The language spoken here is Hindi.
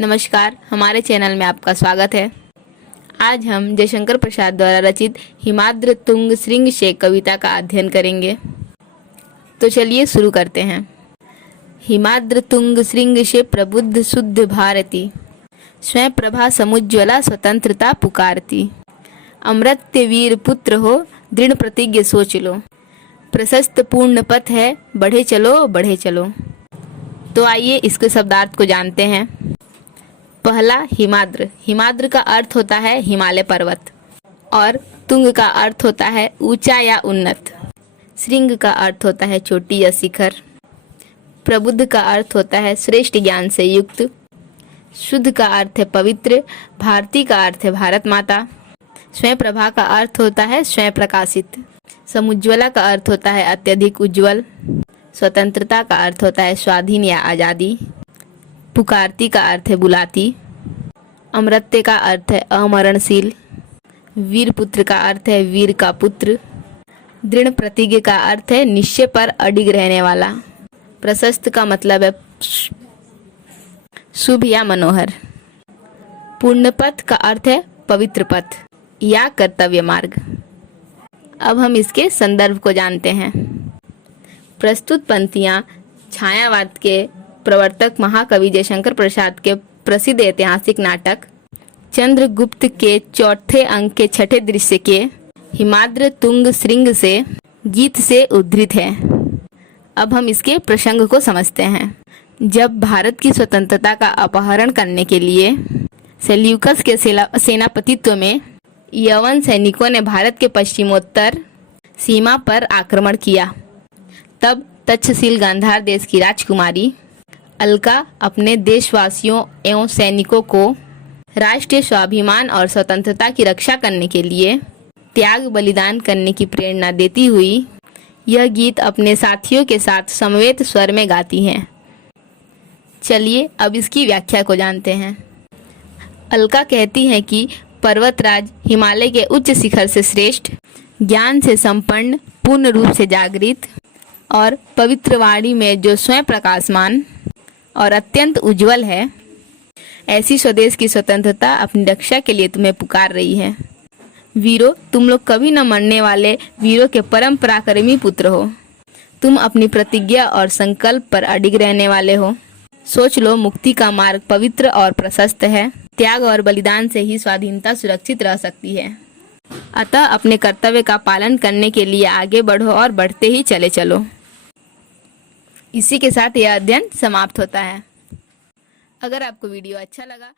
नमस्कार, हमारे चैनल में आपका स्वागत है। आज हम जयशंकर प्रसाद द्वारा रचित हिमाद्र तुंग श्रृंग से कविता का अध्ययन करेंगे। तो चलिए शुरू करते हैं। हिमाद्र तुंग श्रृंग से प्रबुद्ध शुद्ध भारती, स्वयं प्रभा समुज्ज्वला स्वतंत्रता पुकारती। अमृत्य वीर पुत्र हो, दृढ़ प्रतिज्ञ सोच लो। प्रशस्त पूर्ण पथ है, बढ़े चलो बढ़े चलो। तो आइए इसके शब्दार्थ को जानते हैं। पहला, हिमाद्र। हिमाद्र का अर्थ होता है हिमालय पर्वत, और तुंग का अर्थ होता है ऊंचा या उन्नत। श्रृंग का अर्थ होता है चोटी या शिखर। प्रबुद्ध का अर्थ होता है श्रेष्ठ ज्ञान से युक्त। शुद्ध का अर्थ है पवित्र। भारती का अर्थ है भारत माता। स्वयं प्रभा का अर्थ होता है स्वयं प्रकाशित। समुज्ज्वला का अर्थ होता है अत्यधिक उज्जवल। स्वतंत्रता का अर्थ होता है स्वाधीन या आज़ादी। पुकारती का अर्थ है बुलाती। अमृत्य का अर्थ है अमरणशील। वीर पुत्र का अर्थ है वीर का पुत्र। दृढ़ प्रतिज्ञ का अर्थ है निश्चय पर अडिग रहने वाला। प्रशस्त का मतलब है शुभ या मनोहर। पूर्ण पथ का अर्थ है पवित्र पथ या कर्तव्य मार्ग। अब हम इसके संदर्भ को जानते हैं। प्रस्तुत पंक्तियाँ छायावाद के प्रवर्तक महाकवि जयशंकर प्रसाद के प्रसिद्ध ऐतिहासिक नाटक चंद्रगुप्त के चौथे अंक के छठे दृश्य के हिमाद्र तुंग श्रृंग से गीत से उद्धृत है। अब हम इसके प्रसंग को समझते हैं। जब भारत की स्वतंत्रता का अपहरण करने के लिए सेल्यूकस के सेनापतित्व में यवन सैनिकों ने भारत के पश्चिमोत्तर सीमा पर आक्रमण किया, तब तक्षशिला गांधार देश की राजकुमारी अलका अपने देशवासियों एवं सैनिकों को राष्ट्रीय स्वाभिमान और स्वतंत्रता की रक्षा करने के लिए त्याग बलिदान करने की प्रेरणा देती हुई यह गीत अपने साथियों के साथ समवेत स्वर में गाती हैं। चलिए अब इसकी व्याख्या को जानते हैं। अलका कहती हैं कि पर्वतराज हिमालय के उच्च शिखर से श्रेष्ठ, ज्ञान से संपन्न, पूर्ण रूप से जागृत और पवित्र वाणी में जो स्वयं प्रकाशमान और अत्यंत उज्जवल है, ऐसी स्वदेश की स्वतंत्रता अपनी रक्षा के लिए तुम्हें पुकार रही है। वीरों, तुम लोग कभी न मरने वाले वीरों के परम पराक्रमी पुत्र हो। तुम अपनी प्रतिज्ञा और संकल्प पर अडिग रहने वाले हो। सोच लो, मुक्ति का मार्ग पवित्र और प्रशस्त है। त्याग और बलिदान से ही स्वाधीनता सुरक्षित रह सकती है। अतः अपने कर्तव्य का पालन करने के लिए आगे बढ़ो और बढ़ते ही चले चलो। इसी के साथ यह अध्ययन समाप्त होता है। अगर आपको वीडियो अच्छा लगा